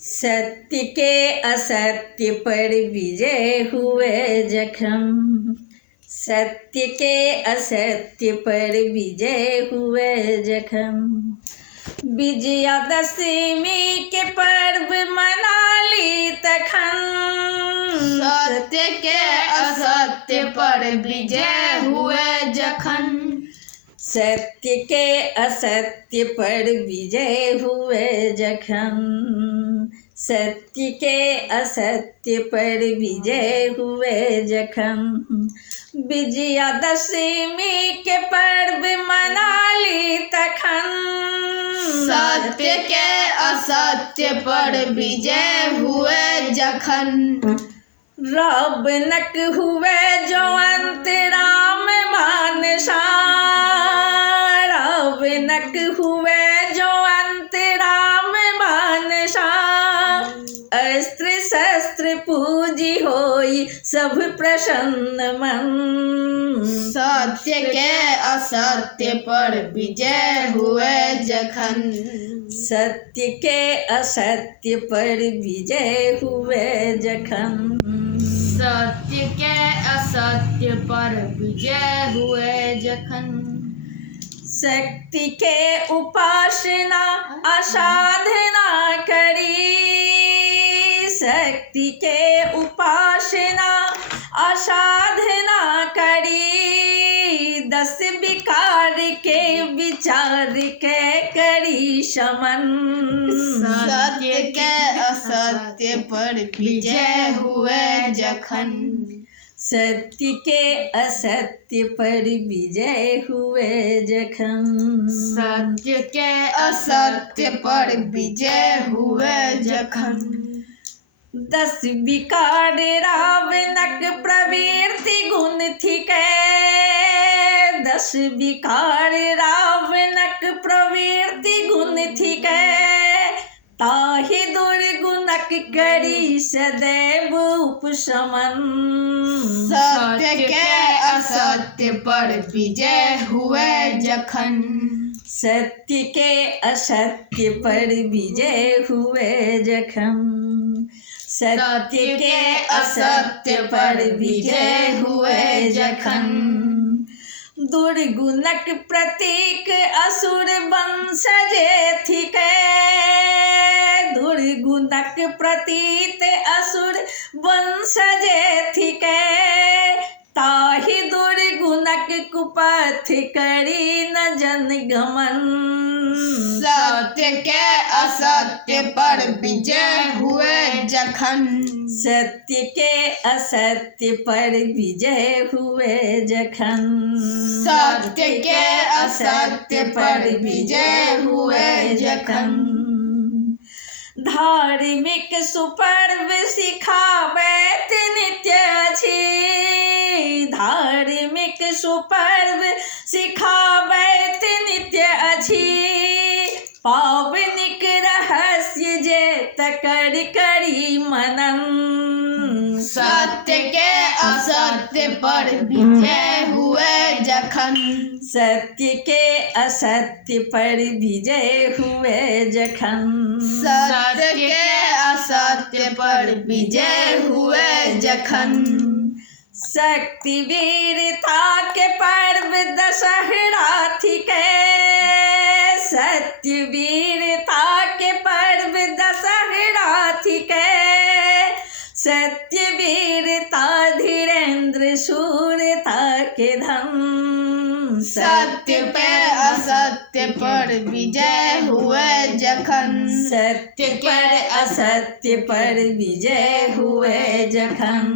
सत्य के असत्य पर विजय हुए जखम। सत्य के असत्य पर विजय हुए जखम। विजयादशमी के पर्व मना ली तखन। सत्य के असत्य पर विजय हुए जखन। सत्य के असत्य पर विजय हुए जखन। सत्य के असत्य पर विजय हुए जखन। विजयादशमी के पर्व मना ली तखन। सत्य के असत्य पर विजय हुए जखन। रावणक हुए जो अंत राम भानसा। रावणक हुए जो अंत राम भानसा। अस्त्र शस्त्र पूजी होई सब प्रसन्न मन। सत्य के असत्य पर विजय हुए जखन। सत्य के असत्य पर विजय हुए जखन। सत्य के असत्य पर विजय हुए जखन। शक्ति के उपासना असाधना करी। शक्ति के उपासना असाधना करी। 10 विकार के विचार के करी शमन। सत्य के असत्य पर विजय हुए जखन। सत्य के असत्य पर विजय हुए जखन। सत्य के असत्य पर विजय हुए जखन। 10 विकार रावणक प्रवृत्ति गुण थिके। 10 विकार रावणक प्रवृत्ति गुण थिके। ताहि दुर्गुणक करी सदैव उपशमन। सत्य के असत्य पर विजय हुए जखन। सत्य के असत्य पर विजय हुए जखन। सत्य के असत्य पर विजय हुए जखन। दुर्गुणक प्रतीक असुर वंशजे थिके। दुर्गुणक प्रतीत असुर वंशजे थिके। ताहि दुर्गुणक कुपथ करी न जनगमन। सत्य के असत्य पर विजय हुए जखन। सत्य के असत्य पर विजय हुए जखन। सत्य के असत्य पर विजय हुए जखन। धार्मिक सुपर्व सिखावैत नित्य अछि। धार्मिक सुपर्व सिखावैत नित्य अछि। पावनिक रहस्य जे तकर करी मनन। सत्य के असत्य पर विजय हुए जखन। सत्य के असत्य पर विजय हुए जखन। सत्य के असत्य पर विजय हुए जखन। शक्ति वीरता के पर्व दशहरा थिके। सत्य वीरता के पर्व दशहरा थिके। सत्य वीरता धीरेन्द्र शूरता के धन। सत्य पे असत्य पर विजय हुए जखन। सत्य पर असत्य पर विजय हुए जखन।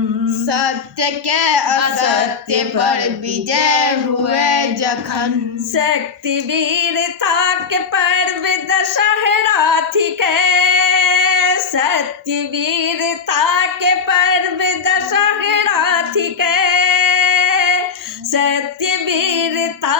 सत्य के असत्य पर विजय हुए जखन। शक्ति वीरता के पर्व दशहरा थिके। सत्य वीरता के पर्व दशहरा थिके। सत्य वीरता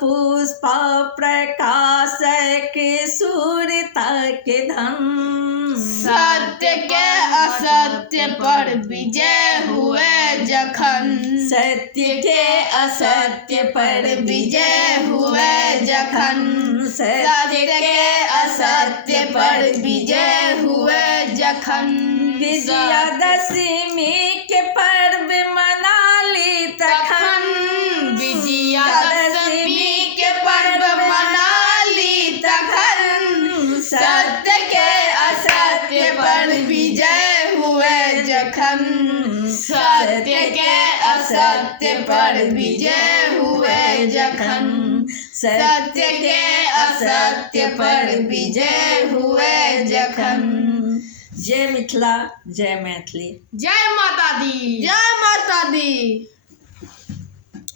पुष्पा प्रकाशक सूरता के धन। सत्य के असत्य पर विजय हुए जखन। सत्य के असत्य पर विजय हुए जखन। सत्य के असत्य पर विजय हुए जखन विजयादशमी के पर्व मनाली तखन विजयादशमी के पर्व मनाली तखन सत्य के असत्य पर विजय हुए जखन सत्य के असत्य पर विजय हुए जखन सत्य के असत्य पर विजय हुए जखन। जय मिथिला, जय मैथिली। जय माता दी, जय माता दी।